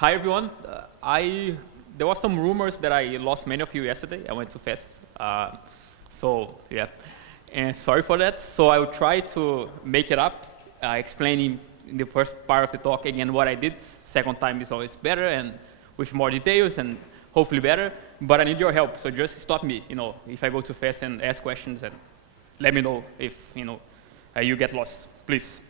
Hi everyone. There were some rumors that I lost many of you yesterday. I went too fast. So yeah, and sorry for that. So I will try to make it up, explaining in the first part of the talk again what I did. Second time is always better and with more details and hopefully better. But I need your help. So just stop me, if I go too fast and ask questions and let me know if you get lost, please.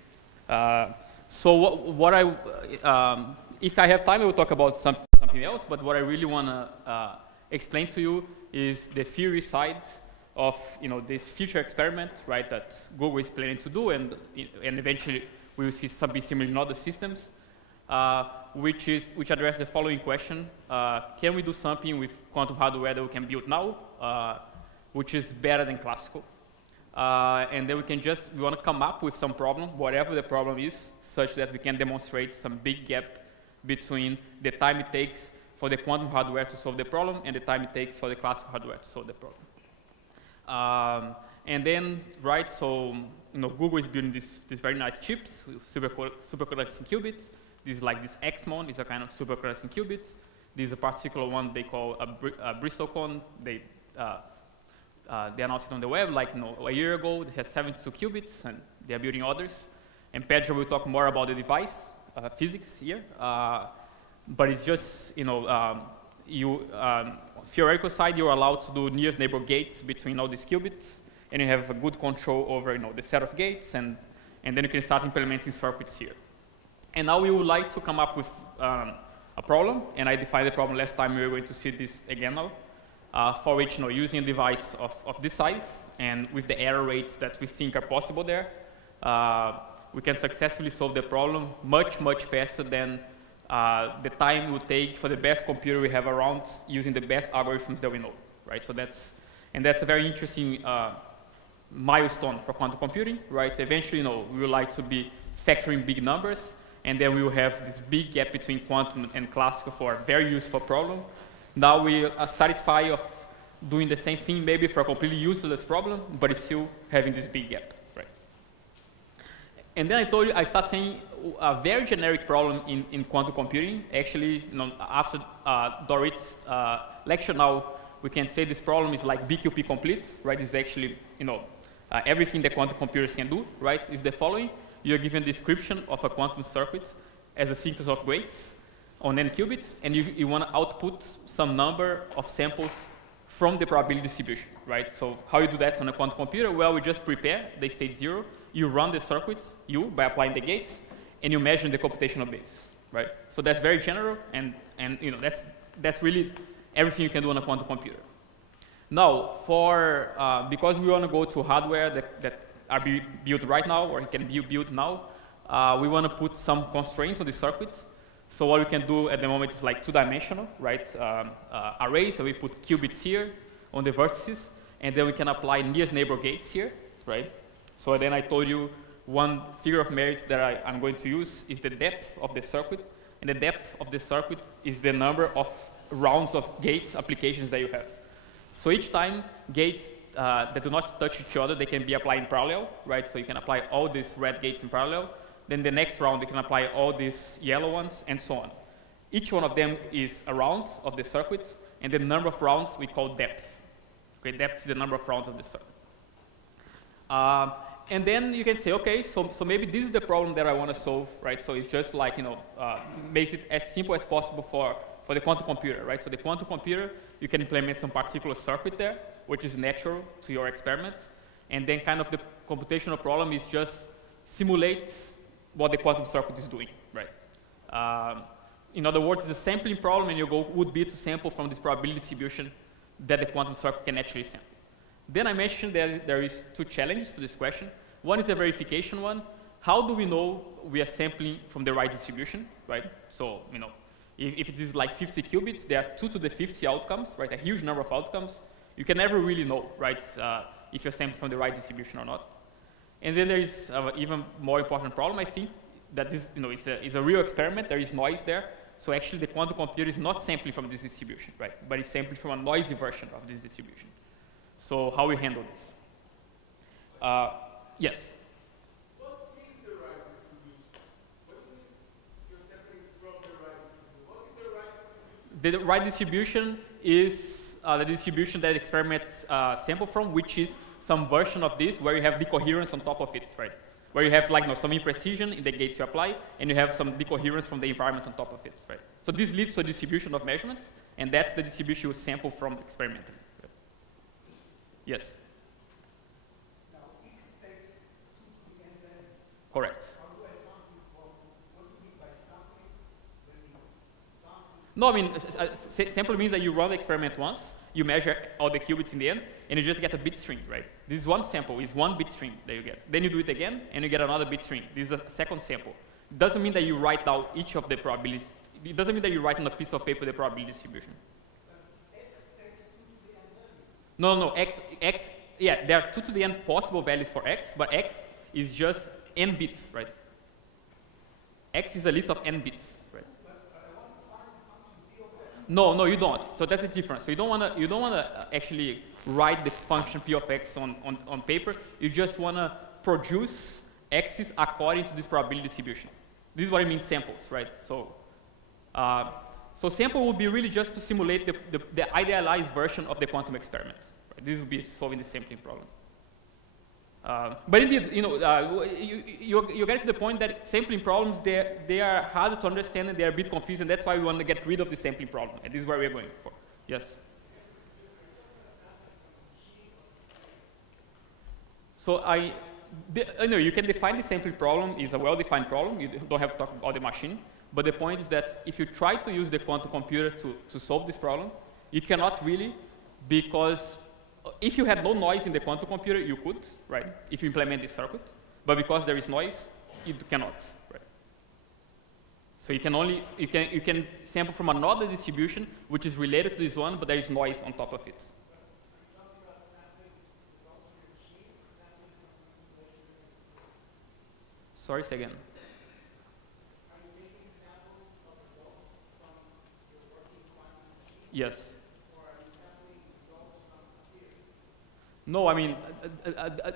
If I have time, I will talk about something else, but what I really want to explain to you is the theory side of this future experiment, right, that Google is planning to do, and eventually we will see something similar in other systems, which address the following question: can we do something with quantum hardware that we can build now, which is better than classical? And then we want to come up with some problem, whatever the problem is, such that we can demonstrate some big gap between the time it takes for the quantum hardware to solve the problem and the time it takes for the classical hardware to solve the problem. And then, right, so Google is building these very nice chips, superconducting qubits. This is like this XMON is a kind of superconducting qubit. This is a particular one they call a Bristol cone. They announced it on the web like a year ago. It has 72 qubits, and they are building others. And Pedro will talk more about the device physics here. But it's just, theoretical side, you're allowed to do nearest neighbor gates between all these qubits, and you have a good control over the set of gates, and then you can start implementing circuits here. And now we would like to come up with a problem, and I defined the problem last time. We were going to see this again now. For which, using a device of this size and with the error rates that we think are possible there, we can successfully solve the problem much, much faster than the time it would take for the best computer we have around using the best algorithms that we know, right? So that's a very interesting milestone for quantum computing, right? Eventually, we would like to be factoring big numbers, and then we will have this big gap between quantum and classical for a very useful problem. Now we are satisfied of doing the same thing maybe for a completely useless problem, but it's still having this big gap, right? And then I start saying a very generic problem in quantum computing. Actually, after Dorit's lecture now, we can say this problem is like BQP complete, right? It's actually, everything that quantum computers can do, right? Is the following: you're given a description of a quantum circuit as a sequence of gates on n qubits, and you want to output some number of samples from the probability distribution, right? So how you do that on a quantum computer? Well, we just prepare the state 0, you run the circuits, by applying the gates, and you measure the computational basis, right? So that's very general, and that's really everything you can do on a quantum computer. Now, because we want to go to hardware that are being built right now, or can be built now, we want to put some constraints on the circuits. So what we can do at the moment is like two-dimensional, right? Arrays, so we put qubits here on the vertices, and then we can apply nearest neighbor gates here, right? So then I told you one figure of merit that I'm going to use is the depth of the circuit, and the depth of the circuit is the number of rounds of gates applications that you have. So each time gates that do not touch each other, they can be applied in parallel, right? So you can apply all these red gates in parallel. Then the next round, you can apply all these yellow ones, and so on. Each one of them is a round of the circuit, and the number of rounds we call depth. Okay, depth is the number of rounds of the circuit. And then you can say, okay, so maybe this is the problem that I want to solve, right? So it's just like, makes it as simple as possible for the quantum computer, right? So the quantum computer, you can implement some particular circuit there, which is natural to your experiment. And then kind of the computational problem is just simulate what the quantum circuit is doing, right? In other words, the sampling problem, and your goal would be to sample from this probability distribution that the quantum circuit can actually sample. Then I mentioned that there is two challenges to this question. One is a verification one. How do we know we are sampling from the right distribution, right? So, if it is like 50 qubits, there are 2 to the 50 outcomes, right? A huge number of outcomes. You can never really know, right, if you're sampling from the right distribution or not. And then there is an even more important problem, I think, that is, it's a real experiment. There is noise there. So actually, the quantum computer is not sampling from this distribution, right? But it's sampling from a noisy version of this distribution. So how we handle this? Yes? What is the right distribution? What do you mean you're sampling from the right distribution? What The right distribution is the distribution that experiments sample from, which is some version of this where you have decoherence on top of it, right? Where you have like some imprecision in the gates you apply, and you have some decoherence from the environment on top of it, right? So this leads to a distribution of measurements, and that's the distribution you sample from experimentally. Right? Yes? Now, x takes 2 to the n value. Correct. How do I sample from, what do you mean by sampling? When you sample? No, I mean, sample means that you run the experiment once, you measure all the qubits in the end, and you just get a bit string, right? This is one sample, is one bit string that you get. Then you do it again, and you get another bit string. This is a second sample. It doesn't mean that you write down each of the probabilities. It doesn't mean that you write on a piece of paper the probability distribution. X takes 2 to the n value. No, x, yeah, there are 2 to the n possible values for x, but x is just n bits, right? X is a list of n bits, right? But I want to find the function p of x. No, you don't. So that's the difference. So you don't wanna actually write the function p of x on paper. You just wanna produce x's according to this probability distribution. This is what it means samples, right? So sample would be really just to simulate the idealized version of the quantum experiment. Right? This would be solving the sampling problem. But indeed, you get to the point that sampling problems, they are hard to understand and they are a bit confusing. That's why we want to get rid of the sampling problem. And this is where we're going for. Yes? So you can define the sampling problem. It's a well-defined problem. You don't have to talk about the machine. But the point is that if you try to use the quantum computer to solve this problem, you cannot really, because if you had no noise in the quantum computer, you could, right? If you implement this circuit. But because there is noise, you cannot, right? So you can sample from another distribution which is related to this one, but there is noise on top of it. Sorry, say again. Yes. Or are you sampling results from theory? No, I mean,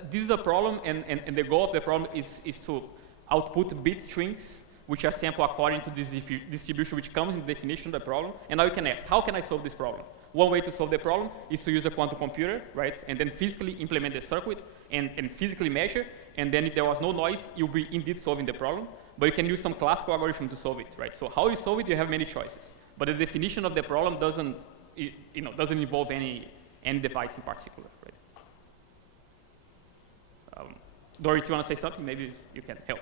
this is a problem, and the goal of the problem is to output bit strings which are sampled according to this distribution which comes in the definition of the problem. And now you can ask, how can I solve this problem? One way to solve the problem is to use a quantum computer, right? And then physically implement the circuit and physically measure. And then if there was no noise, you'll be indeed solving the problem. But you can use some classical algorithm to solve it, right? So how you solve it, you have many choices. But the definition of the problem doesn't involve any device in particular, right? Dory, if you want to say something, maybe you can help.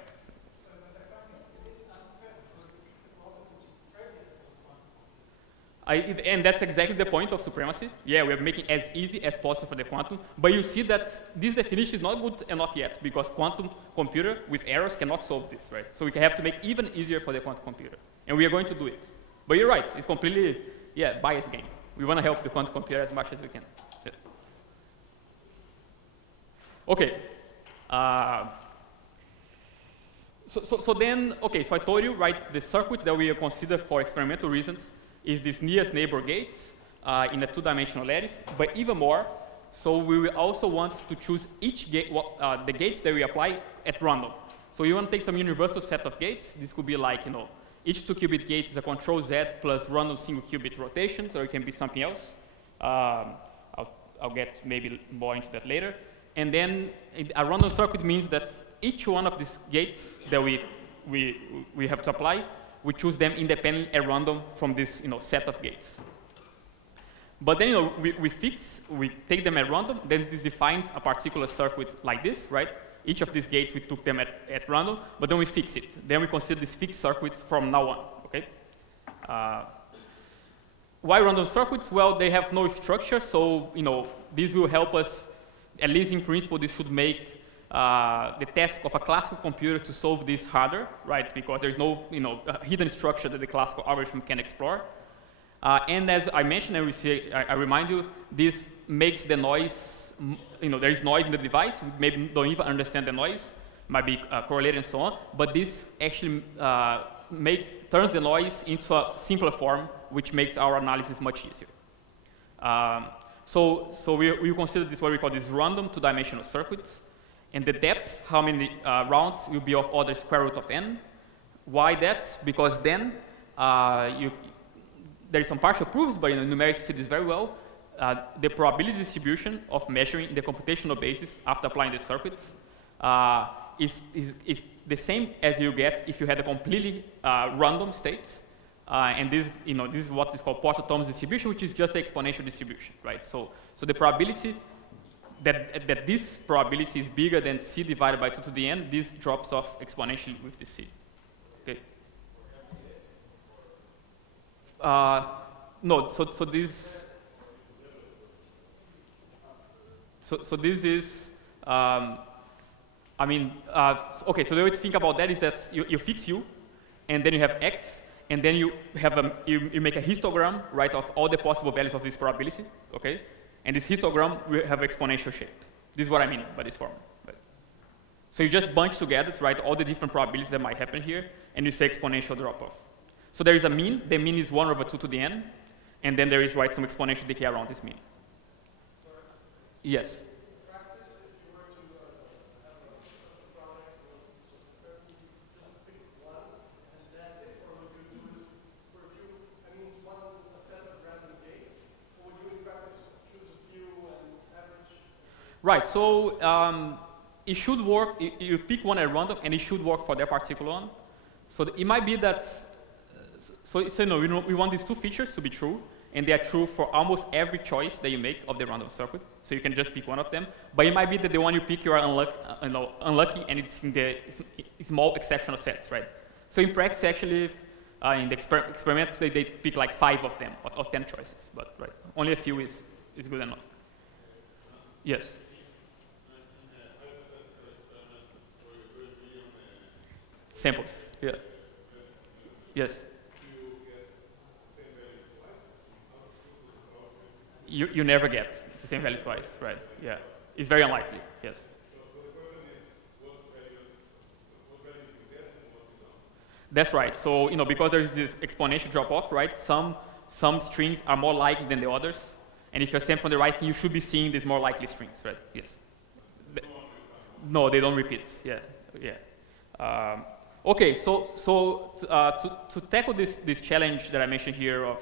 And that's exactly the point of supremacy. Yeah, we're making as easy as possible for the quantum. But you see that this definition is not good enough yet, because quantum computer with errors cannot solve this, right? So we have to make even easier for the quantum computer. And we are going to do it. But you're right, it's completely, biased game. We want to help the quantum computer as much as we can. Yeah. Okay. So I told you, right, the circuits that we consider for experimental reasons is this nearest neighbor gates in a two-dimensional lattice, but even more, so we will also want to choose each gate, the gates that we apply at random. So you want to take some universal set of gates. This could be like, each 2-qubit gate is a control Z plus random single qubit rotation, so it can be something else. I'll get maybe more into that later. And then a random circuit means that each one of these gates that we have to apply, we choose them independently at random from this set of gates. But then we take them at random, then this defines a particular circuit like this, right? Each of these gates we took them at random, but then we fix it. Then we consider this fixed circuit from now on, okay? Why random circuits? Well, they have no structure, so this will help us, at least in principle, this should make the task of a classical computer to solve this harder, right? Because there's no hidden structure that the classical algorithm can explore. And as I mentioned, I remind you, this makes the noise, there is noise in the device. We maybe don't even understand the noise, might be correlated and so on. But this actually turns the noise into a simpler form, which makes our analysis much easier. So we consider this what we call these random two-dimensional circuits. And the depth, how many rounds, will be of order square root of n. Why that? Because then there's some partial proofs, but numerics see this very well. The probability distribution of measuring the computational basis after applying the circuits is the same as you get if you had a completely random state. And this is what is called Porter-Thomas distribution, which is just the exponential distribution, right? So the probability that this probability is bigger than c divided by 2 to the n, this drops off exponentially with the c. Okay. No, so this. So this is. Okay. So the way to think about that is that you fix u, and then you have x, and then you have you make a histogram, right, of all the possible values of this probability. Okay. And this histogram will have exponential shape. This is what I mean by this formula. Right? So you just bunch together, right, all the different probabilities that might happen here, and you say exponential drop-off. So there is a mean. The mean is 1 over 2 to the n, and then there is, right, some exponential decay around this mean. Sorry? Yes. Practice, if you were to have a product, just pick one, and that's it, or would you do it for a few? I mean, a set of random gates, or would you in practice choose a few and average? Right. So it should work. You pick one at random, and it should work for that particular one. So it might be that. We want these two features to be true, and they are true for almost every choice that you make of the random circuit. So you can just pick one of them. But it might be that the one you pick, you are unlucky, and it's in the small exceptional set, right? So in practice, actually, in the experiment, they pick like 5 of them, of 10 choices. But right, only a few is good enough. Yes. Samples. Yeah. Yes. You never get the same value twice, right? Yeah. It's very unlikely, yes. That's right. So, because there's this exponential drop-off, right? Some strings are more likely than the others. And if you're sampling from the right thing, you should be seeing these more likely strings, right? Yes. No, they don't repeat. Yeah. Yeah. Okay, so to tackle this challenge that I mentioned here of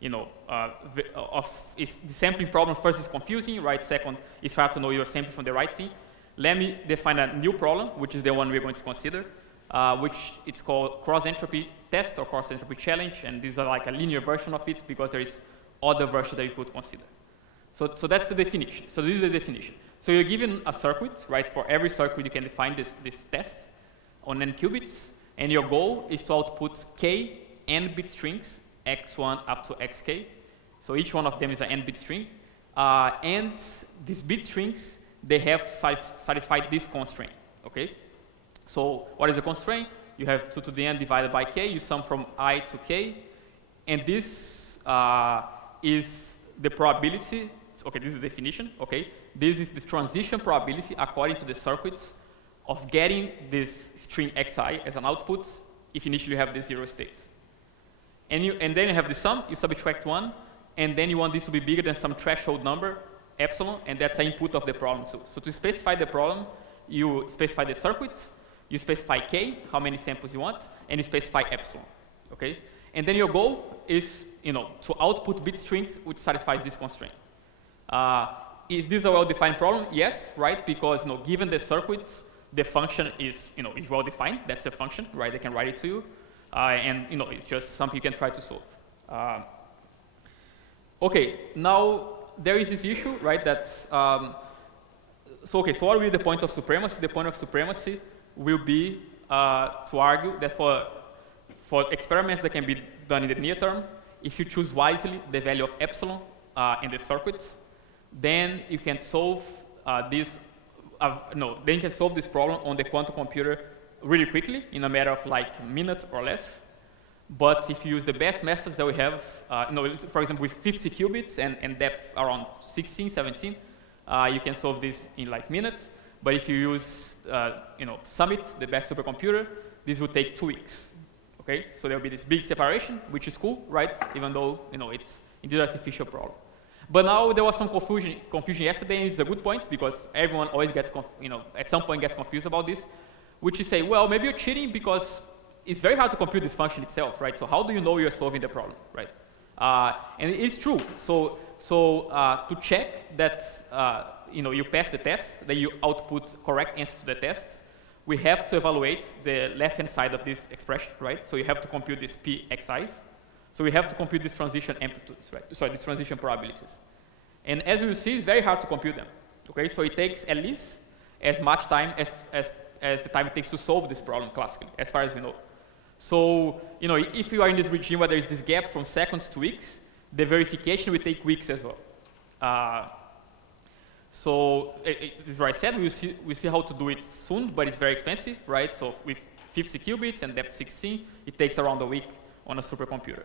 the sampling problem, first is confusing, right? Second, it's hard to know you're sampling from the right thing. Let me define a new problem, which is the one we're going to consider, which it's called Cross-Entropy test or Cross-Entropy challenge, and these are like a linear version of it because there is other versions that you could consider. So that's the definition. So this is the definition. So you're given a circuit, right? For every circuit, you can define this test on n qubits, and your goal is to output k n-bit strings, x1 up to xk. So each one of them is an n-bit string. And these bit strings, they have to satisfy this constraint, okay? So what is the constraint? You have 2 to the n divided by k. You sum from I to k. And this is the probability. Okay, this is the definition, okay? This is the transition probability according to the circuits of getting this string xi as an output if initially you have the 0 states. And then you have the sum, you subtract 1, and then you want this to be bigger than some threshold number, epsilon, and that's the input of the problem too. So to specify the problem, you specify the circuit, you specify k, how many samples you want, and you specify epsilon, okay? And then your goal is, to output bit strings which satisfies this constraint. Is this a well-defined problem? Yes, right, because, given the circuits, the function is well-defined. That's the function, right? They can write it to you. And, it's just something you can try to solve. Okay, now there is this issue, right, that, so what will be the point of supremacy? The point of supremacy will be to argue that for experiments that can be done in the near term, if you choose wisely the value of epsilon in the circuits, then you can solve then you can solve this problem on the quantum computer really quickly in a matter of like a minute or less. But if you use the best methods that we have, for example, with 50 qubits and depth around 16, 17, you can solve this in like minutes. But if you use, Summit, the best supercomputer, this will take 2 weeks. Okay, so there will be this big separation, which is cool, right? Even though it's indeed an artificial problem. But now there was some confusion yesterday, and it's a good point because everyone always gets, at some point gets confused about this, which is say, well, maybe you're cheating because it's very hard to compute this function itself, right? So how do you know you're solving the problem, right? And it's true. So to check that you pass the test, that you output correct answer to the test, we have to evaluate the left-hand side of this expression, right? So you have to compute these pxi's. So we have to compute these transition amplitudes, right? Sorry, these transition probabilities. And as we will see, it's very hard to compute them. Okay, so it takes at least as much time as the time it takes to solve this problem classically, as far as we know. So if you are in this regime where there is this gap from seconds to weeks, the verification will take weeks as well. So this is what I said. We see how to do it soon, but it's very expensive, right? So with 50 qubits and depth 16, it takes around a week on a supercomputer.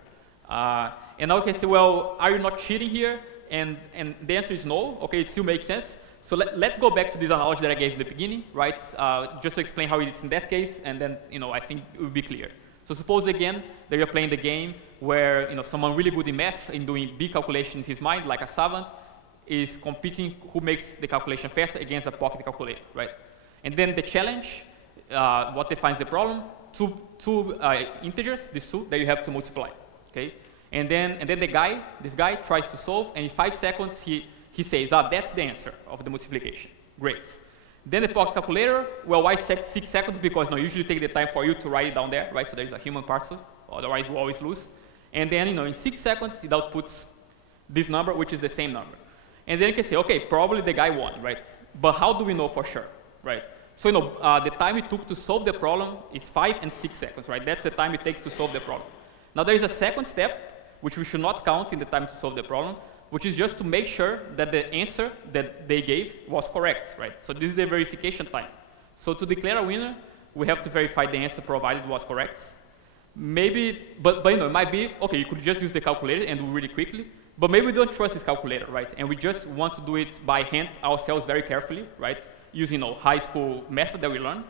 And now you can say, well, are you not cheating here? And the answer is no. Okay, it still makes sense. So let's go back to this analogy that I gave in the beginning, right? Just to explain how it's in that case, and then I think it will be clear. So suppose again that you're playing the game where someone really good in math in doing big calculations in his mind, like a savant, is competing who makes the calculation faster against a pocket calculator, right? And then the challenge, what defines the problem, two integers, these two, that you have to multiply, okay? And then this guy tries to solve, and in 5 seconds he says, that's the answer of the multiplication. Great. Then the pocket calculator, well, why 6 seconds? Because usually take the time for you to write it down there, right? So there's a human part, so otherwise we'll always lose. And then in 6 seconds it outputs this number, which is the same number. And then you can say, okay, probably the guy won, right? But how do we know for sure, right? So the time it took to solve the problem is 5 and 6 seconds, right? That's the time it takes to solve the problem. Now there is a second step, which we should not count in the time to solve the problem, which is just to make sure that the answer that they gave was correct, right? So this is the verification time. So to declare a winner, we have to verify the answer provided was correct. Maybe, but it might be, okay, you could just use the calculator and do really quickly, but maybe we don't trust this calculator, right? And we just want to do it by hand ourselves very carefully, right? Using high school method that we learned.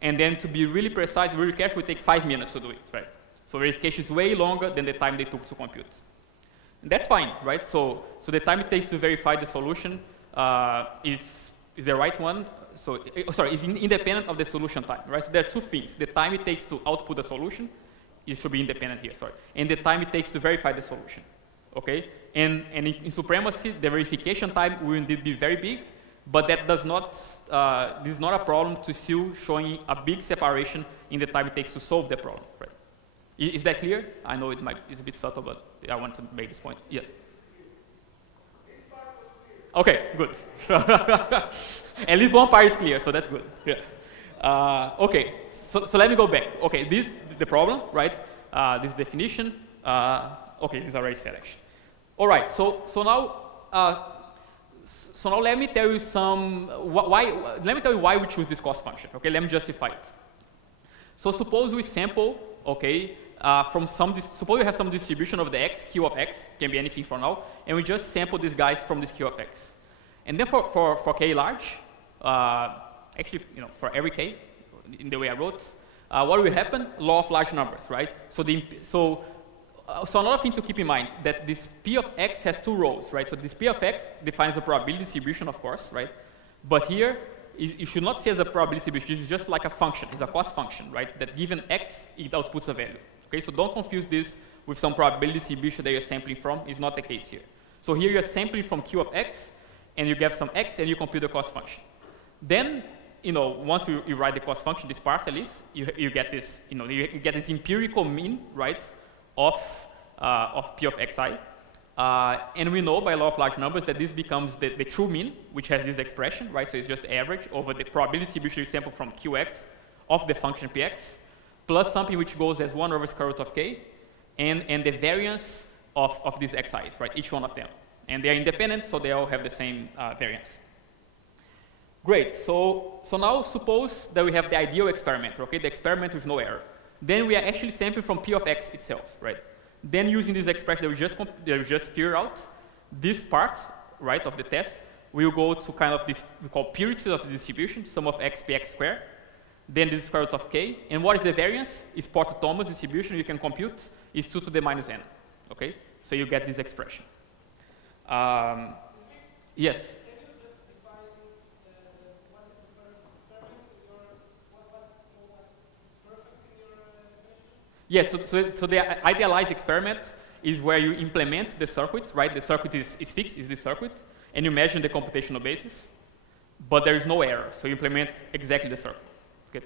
And then to be really precise, really careful, it takes 5 minutes to do it, right? So verification is way longer than the time they took to compute. And that's fine, right? So the time it takes to verify the solution is the right one. So, is independent of the solution time, right? So there are two things. The time it takes to output the solution, it should be independent here, sorry. And the time it takes to verify the solution, okay? And in supremacy, the verification time will indeed be very big, but that does not, this is not a problem to still showing a big separation in the time it takes to solve the problem, right? Is that clear? I know it's a bit subtle, but I want to make this point. Yes? Okay, good. At least one part is clear, so that's good. Yeah. Okay, so let me go back. Okay, this is the problem, right? This definition. Okay, this is already said actually. All right, so now let me tell you why we choose this cost function. Okay, let me justify it. So suppose we sample, okay, suppose we have some distribution of the x, q of x, can be anything for now, and we just sample these guys from this q of x. And then for k large, actually, for every k, in the way I wrote, what will happen? Law of large numbers, right? So another thing to keep in mind, that this p of x has two rows, right? So this p of x defines the probability distribution, of course, right? But here, you should not see as a probability distribution. This is just like a function. It's a cost function, right? That given x, it outputs a value. Okay, so don't confuse this with some probability distribution that you're sampling from. It's not the case here. So here you're sampling from q of x, and you get some x, and you compute the cost function. Then, once you write the cost function, this part at least, you get this, you get this empirical mean, right, of p of xi. And we know by law of large numbers that this becomes the true mean, which has this expression, right? So it's just average over the probability distribution you sample from qx of the function px, plus something which goes as 1 over square root of k, and the variance of these xi's, right? Each one of them. And they are independent, so they all have the same variance. Great, so now suppose that we have the ideal experiment, okay? The experiment with no error. Then we are actually sampling from p of x itself, right? Then using this expression that we just figured out, this part, right, of the test, we'll go to kind of this, we call purity of the distribution, sum of x px squared. Then this is square root of k. And what is the variance? Is Porter-Thomas distribution you can compute, is 2 to the minus n, okay? So you get this expression. Yes? Yes, so the idealized experiment is where you implement the circuit, right? The circuit is fixed, is this circuit, and you measure the computational basis, but there is no error, so you implement exactly the circuit. Okay.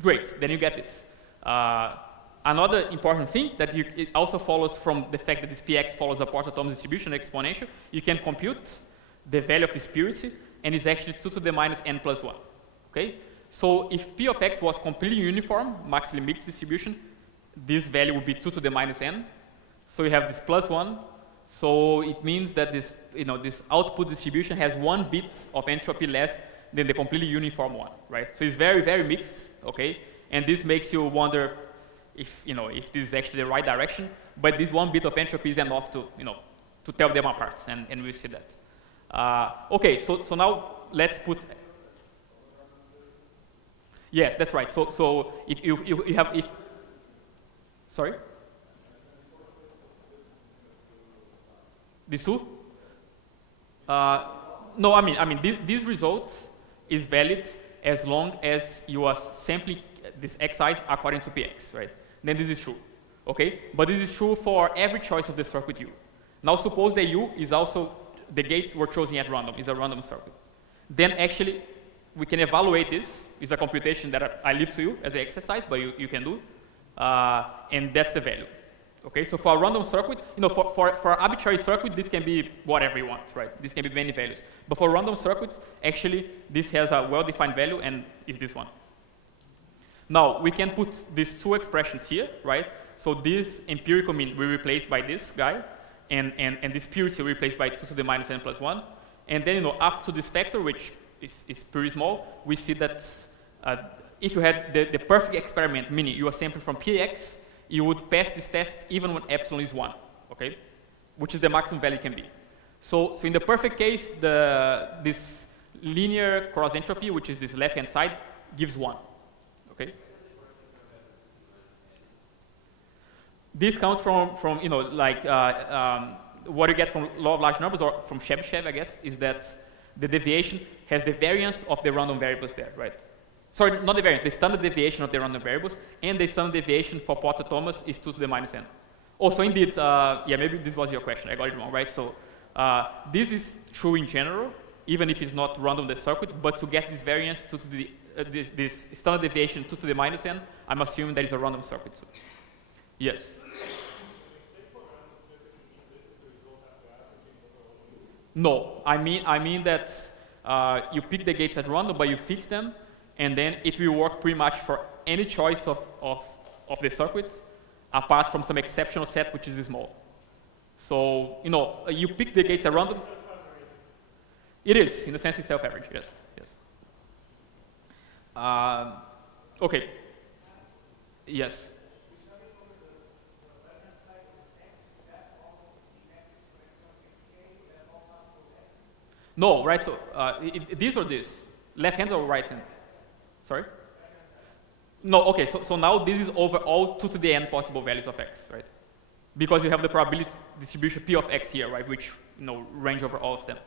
Great, then you get this. Another important thing that it also follows from the fact that this px follows a Porter-Thomas distribution exponential, you can compute the value of this purity, and it's actually 2 to the minus n plus 1. Okay? So if p of x was completely uniform, maximally mixed distribution, this value would be 2 to the minus n. So you have this plus 1. So it means that this, this output distribution has 1 bit of entropy less than the completely uniform one, right? So it's very, very mixed, okay? And this makes you wonder if, if this is actually the right direction. But this 1 bit of entropy is enough to, to tell them apart, and we'll see that. Okay, so now let's put. Yes, that's right. So if you have sorry. These two? No, I mean this result is valid as long as you are sampling this xi's according to px, right? Then this is true, okay? But this is true for every choice of the circuit U. Now suppose that U is also, the gates were chosen at random, is a random circuit. Then actually, we can evaluate this. It's a computation that I leave to you as an exercise, but you can do. And that's the value. Okay, so for a random circuit, for an arbitrary circuit, this can be whatever you want, right? This can be many values. But for random circuits, actually, this has a well-defined value, and is this one. Now, we can put these two expressions here, right? So this empirical mean we replace by this guy, and this purity we replace by 2 to the minus n plus 1. And then, up to this factor, which is pretty small, we see that if you had the perfect experiment, meaning you are sampling from px, you would pass this test even when epsilon is 1, okay? Which is the maximum value can be. So in the perfect case, this linear cross-entropy, which is this left-hand side, gives 1, okay? This comes from what you get from law of large numbers, or from Chebyshev, I guess, is that the deviation has the variance of the random variables there, right? Sorry, not the variance, the standard deviation of the random variables, and the standard deviation for Porter-Thomas is 2 to the minus n. Oh, so indeed, yeah, maybe this was your question, I got it wrong, right? So this is true in general, even if it's not random the circuit, but to get this variance to the this standard deviation 2 to the minus n, I'm assuming that is a random circuit. So. Yes? No, I mean that you pick the gates at random, but you fix them, and then it will work pretty much for any choice of the circuit, apart from some exceptional set, which is small. So, you pick the gates at random. It is, in the sense it's self-average, yes. Okay. Yes. No, right, so this or this? Left hand or right hand? Sorry? No, okay, so now this is over all 2 to the n possible values of x, right? Because you have the probability distribution p of x here, right, which range over all of them.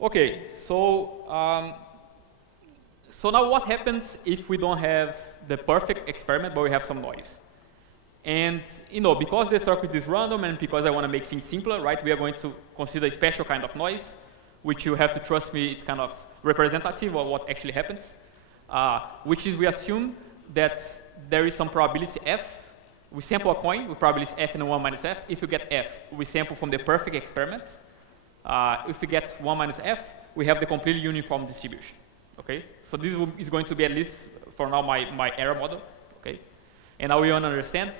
Okay, so now what happens if we don't have the perfect experiment, but we have some noise? And because the circuit is random and because I want to make things simpler, right, we are going to consider a special kind of noise, which you have to trust me, it's kind of representative of what actually happens, which is we assume that there is some probability f. We sample a coin with probability f and 1 minus f. If you get f, we sample from the perfect experiment. If we get 1 minus f, we have the completely uniform distribution. Okay, so this is going to be, at least for now, my error model. Okay, and now we want to understand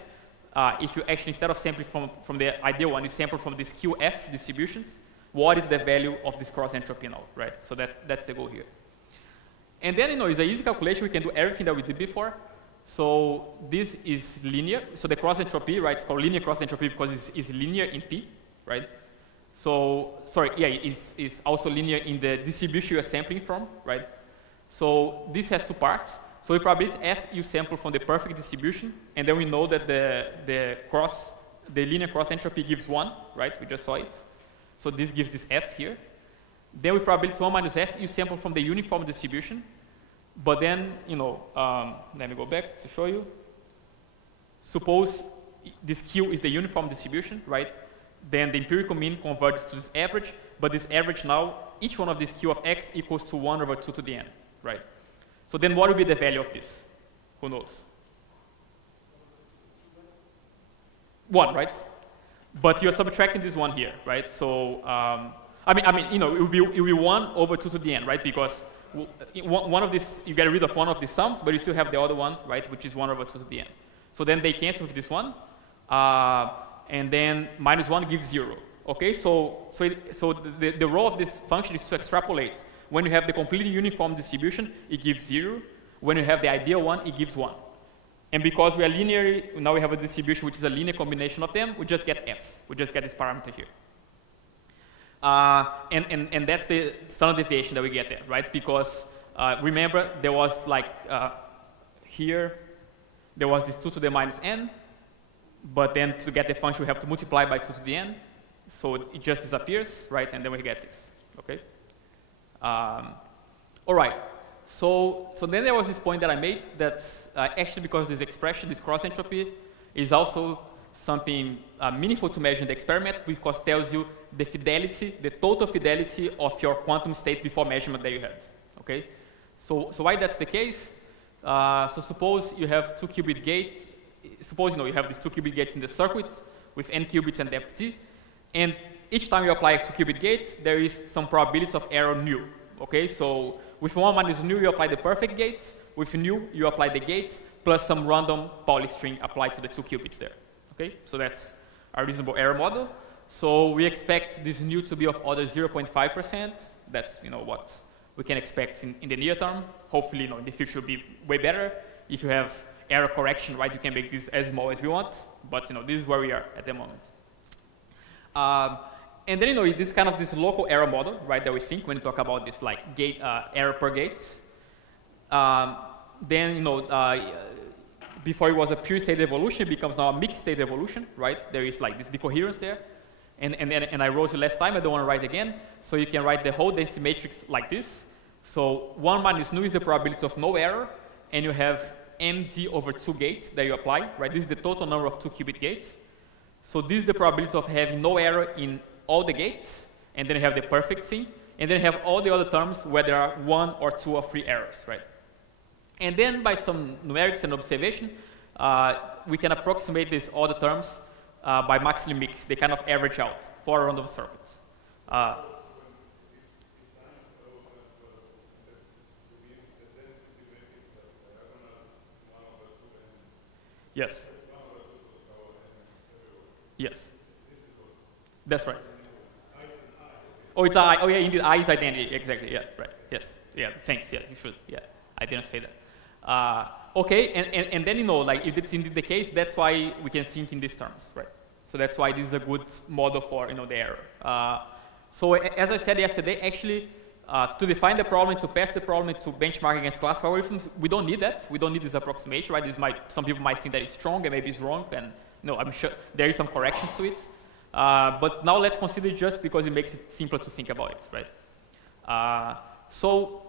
if you actually, instead of sampling from the ideal one, you sample from these QF distributions, what is the value of this cross-entropy now, right? So that's the goal here. And then, it's an easy calculation. We can do everything that we did before. So this is linear. So the cross-entropy, right, it's called linear cross-entropy because it's linear in P, right? So, sorry, yeah, it's also linear in the distribution you're sampling from, right? So this has two parts. So the probability f you sample from the perfect distribution, and then we know that the linear cross-entropy gives 1, right? We just saw it. So this gives this f here. Then with probability 1 minus f, you sample from the uniform distribution. But then, let me go back to show you. Suppose this Q is the uniform distribution, right? Then the empirical mean converges to this average, but this average now, each one of these Q of X equals to 1 over 2 to the n, right? So then what will be the value of this? Who knows? 1, right? But you're subtracting this 1 here, right? So, it will be 1 over 2 to the n, right? Because one of these, you get rid of one of these sums, but you still have the other one, right? Which is 1 over 2 to the n. So then they cancel with this one, and then minus 1 gives 0. Okay, so the role of this function is to extrapolate. When you have the completely uniform distribution, it gives 0. When you have the ideal one, it gives 1. And because we are linear, now we have a distribution which is a linear combination of them, we just get f. We just get this parameter here. And that's the standard deviation that we get there, right? Because remember, there was like here, there was this 2 to the minus n, but then to get the function, we have to multiply by 2 to the n. So it just disappears, right? And then we get this, okay? All right. So then there was this point that I made that actually because this expression, this cross-entropy, is also something meaningful to measure in the experiment because it tells you the fidelity, the total fidelity of your quantum state before measurement that you had, okay? So why that's the case? So suppose you have 2 qubit gates. Suppose you have these 2 qubit gates in the circuit with n qubits and depth t. And each time you apply a 2 qubit gate, there is some probability of error nu. Okay, so with 1 minus nu, you apply the perfect gates. With nu, you apply the gates plus some random Pauli string applied to the 2 qubits there. Okay, so that's a reasonable error model. So we expect this nu to be of order 0.5%. That's what we can expect in the near term. Hopefully, in the future will be way better. If you have error correction, right, you can make this as small as we want. But this is where we are at the moment. And then this kind of this local error model, right, that we think when we talk about this like gate error per gates. Then before it was a pure state evolution, it becomes now a mixed state evolution, right? There is like this decoherence there, and I wrote it last time. I don't want to write again. So you can write the whole density matrix like this. So 1 minus nu is the probability of no error, and you have md over 2 gates that you apply, right? This is the total number of 2 qubit gates. So this is the probability of having no error in all the gates, and then you have the perfect thing, and then you have all the other terms where there are 1 or 2 or 3 errors, right? And then by some numerics and observation, we can approximate these other terms by maximally mix. They kind of average out for random circuits. Yes. Yes. That's right. Oh, it's I. Oh, yeah, indeed, I is identity. Exactly. Yeah. Right. Yes. Yeah. Thanks. Yeah. You should. Yeah. I didn't say that. Okay. And then like if it's indeed the case, that's why we can think in these terms, right? So that's why this is a good model for the error. So as I said yesterday, actually, to define the problem, to pass the problem, to benchmark against classical algorithms, we don't need that. We don't need this approximation, right? Some people might think that it's strong and maybe it's wrong, and no, I'm sure there is some corrections to it. But now let's consider it just because it makes it simpler to think about it, right? So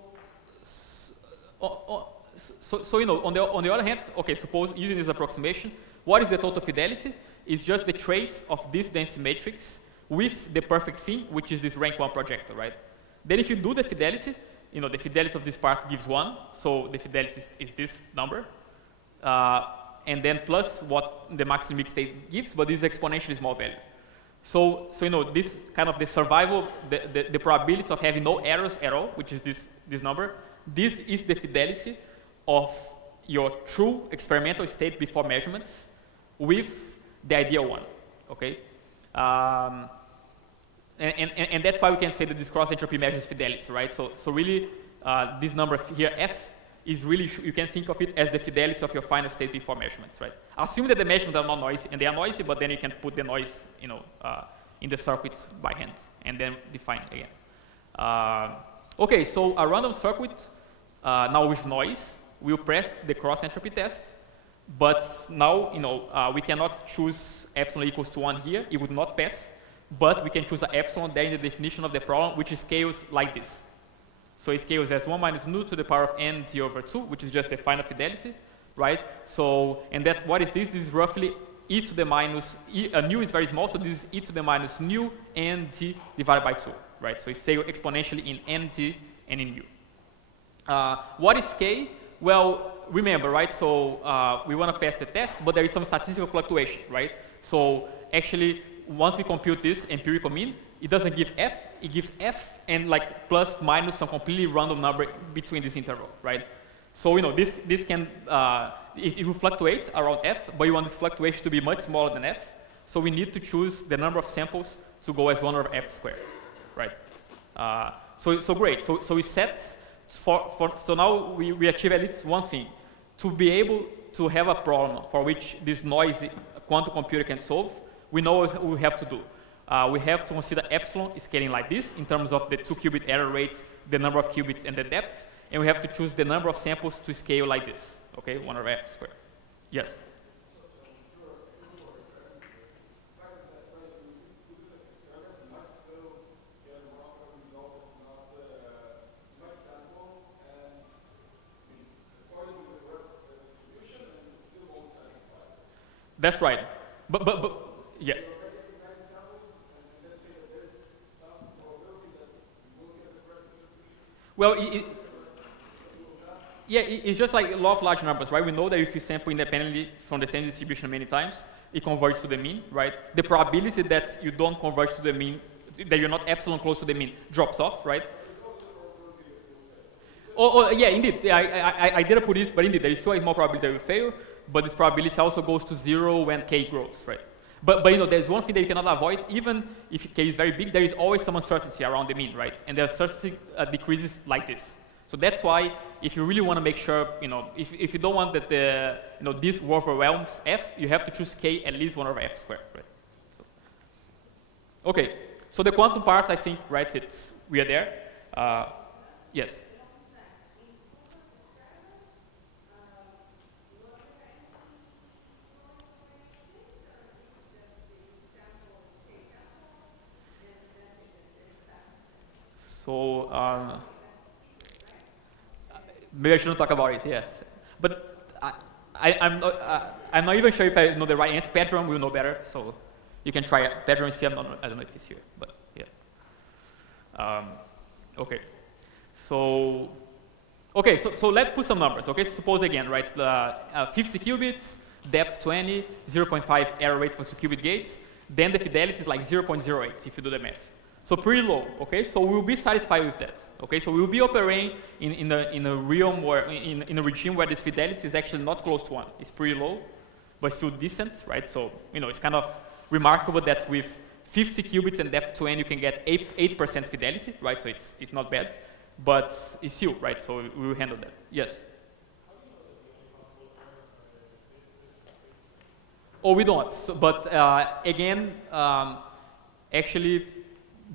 on the other hand, okay, suppose using this approximation, what is the total fidelity? It's just the trace of this density matrix with the perfect thing, which is this rank 1 projector, right? Then if you do the fidelity, the fidelity of this part gives 1, so the fidelity is this number. And then plus what the maximum mixed state gives, but this is exponentially small value. So this kind of the survival, the probability of having no errors at all, which is this number, this is the fidelity of your true experimental state before measurements with the ideal one, okay? And that's why we can say that this cross-entropy measures fidelity, right? So really, this number here, f, is really, you can think of it as the fidelity of your final state before measurements, right? Assume that the measurements are not noisy, and they are noisy, but then you can put the noise, in the circuits by hand, and then define again. Okay, so a random circuit, now with noise, will pass the cross-entropy test, but now, we cannot choose epsilon equals to 1 here. It would not pass, but we can choose an epsilon there in the definition of the problem, which scales like this. So it scales as 1 minus nu to the power of nt over 2, which is just the final fidelity, right? So, and that, what is this? This is roughly e to the minus, nu is very small, so this is e to the minus nu nt divided by 2, right? So it scales exponentially in nt and in u. What is k? Well, remember, right? So we want to pass the test, but there is some statistical fluctuation, right? So actually, once we compute this empirical mean, it doesn't give f, it gives f and like plus minus some completely random number between this interval, right? So this can it will fluctuate around f, but you want this fluctuation to be much smaller than f. So we need to choose the number of samples to go as 1 over f squared, right? So great. So we set so now we achieve at least one thing: to be able to have a problem for which this noisy quantum computer can solve. We know what we have to do. We have to consider epsilon scaling like this in terms of the 2-qubit error rate, the number of qubits, and the depth. And we have to choose the number of samples to scale like this. Okay, 1 over f squared. Yes? That's right. But yes. Well, it's just like law of large numbers, right? We know that if you sample independently from the same distribution many times, it converges to the mean, right? The probability that you don't converge to the mean, that you're not epsilon close to the mean, drops off, right? Oh yeah, indeed. I didn't put this, but indeed, there is still a small probability that you fail, but this probability also goes to 0 when k grows, right? But there's one thing that you cannot avoid. Even if k is very big, there is always some uncertainty around the mean, right? And the uncertainty decreases like this. So that's why, if you really want to make sure, if you don't want that this overwhelms f, you have to choose k at least 1 over f squared, right? So, okay. So the quantum parts, I think, right? We are there. Yes. So maybe I shouldn't talk about it. Yes, but I'm not even sure if I know the right answer. Pedram will know better, so you can try it. Pedram is here. I don't know if he's here, but yeah. Okay. So let's put some numbers. Okay. So suppose again, right? 50 qubits, depth 20, 0.5 error rate for 2 qubit gates. Then the fidelity is like 0.08 if you do the math. So pretty low, okay? So we'll be satisfied with that, okay? So we'll be operating in a realm where, in a regime where this fidelity is actually not close to 1. It's pretty low, but still decent, right? So, it's kind of remarkable that with 50 qubits and depth 20, you can get 8% fidelity, right? So it's not bad, but it's still, right? So we will handle that. Yes? Oh, we don't. So, but again, actually,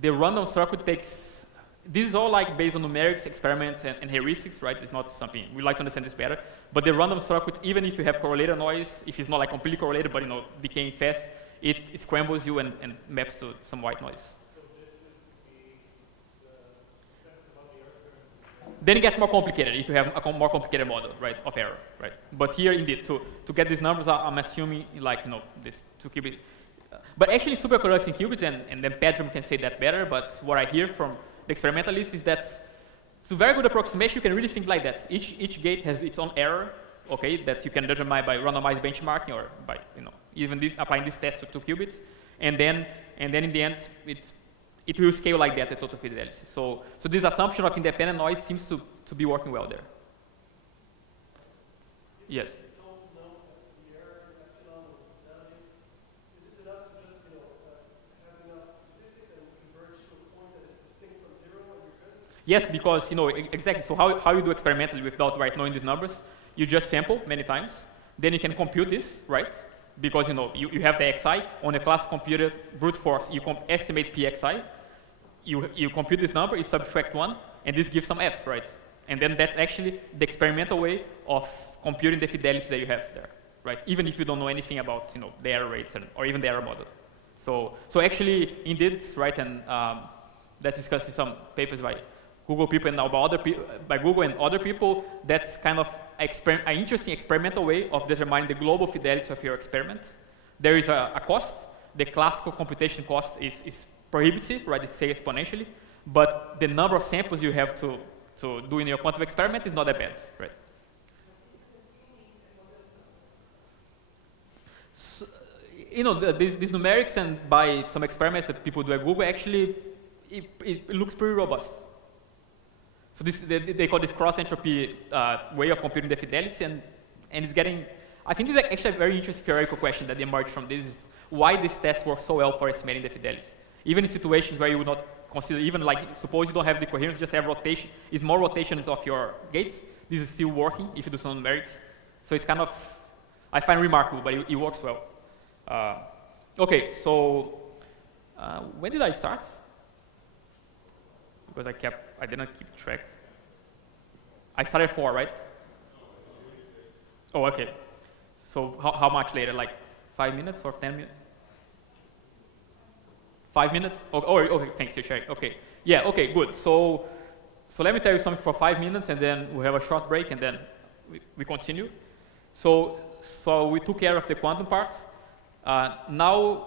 the random circuit takes, this is all like based on numerics, experiments, and heuristics, right? It's not something, we like to understand this better. But the random circuit, even if you have correlated noise, if it's not like completely correlated, but decaying fast, it scrambles you and maps to some white noise. So this is then it gets more complicated if you have a more complicated model, right, of error, right? But here, indeed, to get these numbers, I'm assuming like, this 2 qubit. But actually, superconducting qubits, and then Pedram can say that better, but what I hear from the experimentalists is that it's a very good approximation. You can really think like that. Each gate has its own error, okay, that you can determine by randomized benchmarking or by, even applying this test to 2 qubits. And then in the end, it will scale like that, the total fidelity. So this assumption of independent noise seems to be working well there. Yes? Yes, because, exactly. So how you do experimentally without, right, knowing these numbers? You just sample many times. Then you can compute this, right? Because, you have the xi. On a classical computer, brute force, you estimate pxi. You compute this number, you subtract 1, and this gives some f, right? And then that's actually the experimental way of computing the fidelity that you have there, right? Even if you don't know anything about, the error rates or even the error model. So actually, indeed, right, and let's discuss some papers by Google people and by Google and other people, that's kind of an interesting experimental way of determining the global fidelity of your experiment. There is a cost. The classical computation cost is prohibitive, right? It's say exponentially, but the number of samples you have to do in your quantum experiment is not that bad, right? So, these numerics, and by some experiments that people do at Google, actually, it looks pretty robust. So they call this cross-entropy way of computing the fidelity, and it's getting, I think this is actually a very interesting theoretical question that emerged from this, is why this test works so well for estimating the fidelity. Even in situations where you would not consider, even like, suppose you don't have the coherence, just have rotation, is more rotations of your gates, this is still working if you do some numerics. So it's kind of, I find remarkable, but it works well. Okay, so when did I start? Because I didn't keep track. I started at 4, right? Oh, okay. So how much later? Like 5 minutes or 10 minutes? 5 minutes? Oh, okay, thanks, you're sharing. Okay, yeah, okay, good. So let me tell you something for 5 minutes, and then we'll have a short break, and then we continue. So we took care of the quantum parts. Now,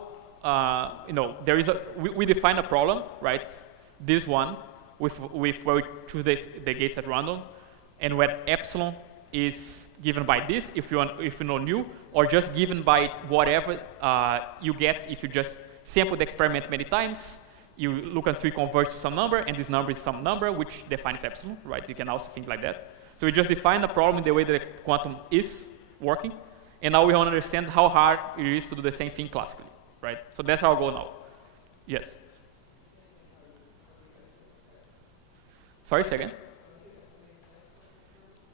there is we define a problem, right? This one, with where we choose the gates at random, and where epsilon is given by this, if you know nu, or just given by whatever you get if you just sample the experiment many times. You look until you converge to some number, and this number is some number which defines epsilon, right? You can also think like that. So we just define the problem in the way that the quantum is working, and now we want to understand how hard it is to do the same thing classically, right? So that's our goal now. Yes. Sorry, second.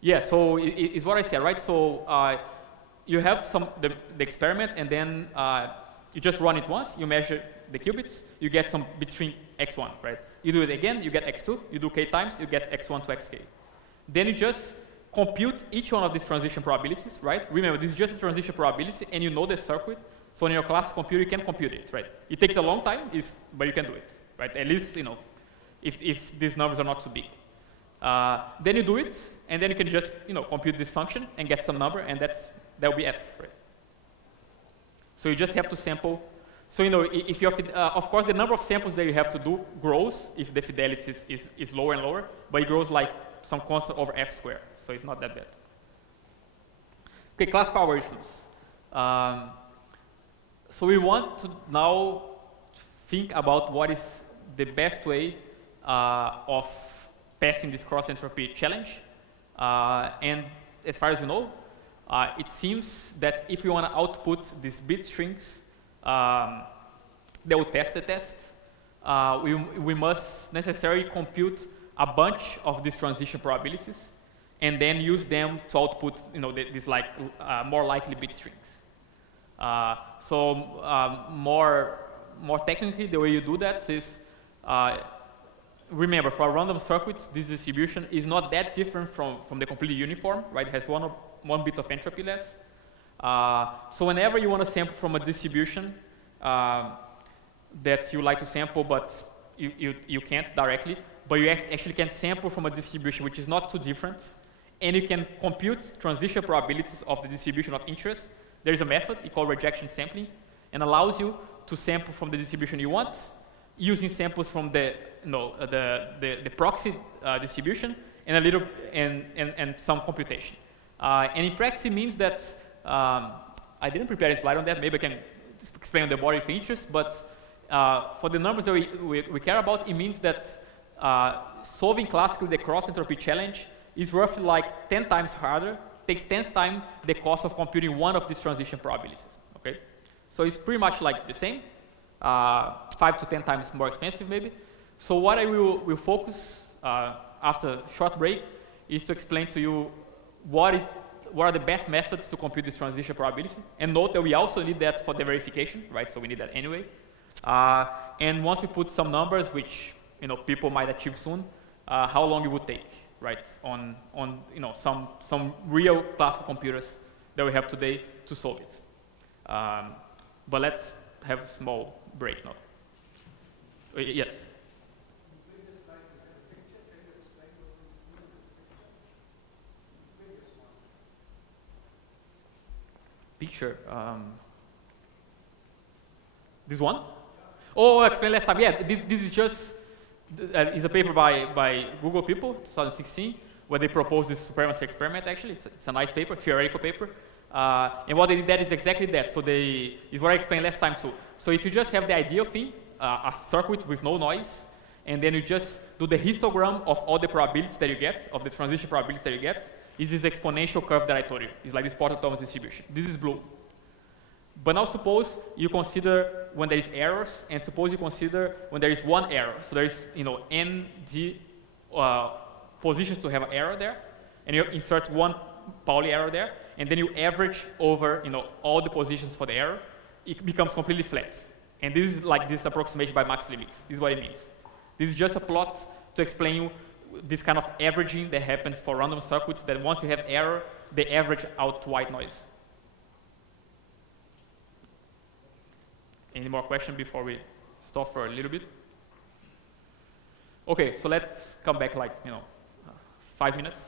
Yeah, so it's what I said, right? So you have the experiment, and then you just run it once, you measure the qubits, you get some bit string x1, right? You do it again, you get x2, you do k times, you get x1 to xk. Then you just compute each one of these transition probabilities, right? Remember, this is just a transition probability, and you know the circuit, so in your class computer, you can compute it, right? It takes a long time, but you can do it, right? At least, if these numbers are not too big. Then you do it, and then you can just, compute this function and get some number, and that will be f, right? So you just have to sample. So, if you're, of course, the number of samples that you have to do grows if the fidelity is lower and lower, but it grows like some constant over f squared, so it's not that bad. Okay, classical algorithms. So we want to now think about what is the best way of passing this cross-entropy challenge. And as far as we know, it seems that if we want to output these bit strings that will pass the test, we must necessarily compute a bunch of these transition probabilities and then use them to output these more likely bit strings. More technically, the way you do that is, remember, for a random circuit, this distribution is not that different from the completely uniform, right? It has one bit of entropy less. So whenever you want to sample from a distribution that you like to sample, but you can't directly, but you actually can sample from a distribution which is not too different, and you can compute transition probabilities of the distribution of interest. There is a method called rejection sampling, and allows you to sample from the distribution you want, using samples from the proxy distribution and a little and some computation. And in practice, it means that I didn't prepare a slide on that. Maybe I can explain on the board if interest. But for the numbers that we care about, it means that solving classically the cross-entropy challenge is roughly like 10 times harder. Takes 10 times the cost of computing one of these transition probabilities. Okay, so it's pretty much like the same. 5 to 10 times more expensive, maybe. So what I will focus after a short break is to explain to you what are the best methods to compute this transition probability. And note that we also need that for the verification, right? So we need that anyway. And once we put some numbers, which people might achieve soon, how long it would take, right? On some real classical computers that we have today to solve it. But let's have a small break now. Yes. picture. This one? Oh, I explained last time. Yeah, this is just is a paper by Google people, 2016, where they proposed this supremacy experiment. Actually, it's a nice paper, theoretical paper. And what they did that is exactly that. So is what I explained last time too. So if you just have the ideal thing, a circuit with no noise, and then you just do the histogram of all the probabilities that you get, of the transition probabilities that you get, is this exponential curve that I told you. It's like this Porter-Thomas distribution. This is blue. But now suppose you consider when there is errors, and suppose you consider when there is one error. So there is, n, d positions to have an error there, and you insert one Pauli error there, and then you average over, all the positions for the error. It becomes completely flat. And this is like this approximation by Max Limits. This is what it means. This is just a plot to explain you this kind of averaging that happens for random circuits, that once you have error, they average out to white noise. Any more questions before we stop for a little bit? Okay, so let's come back 5 minutes.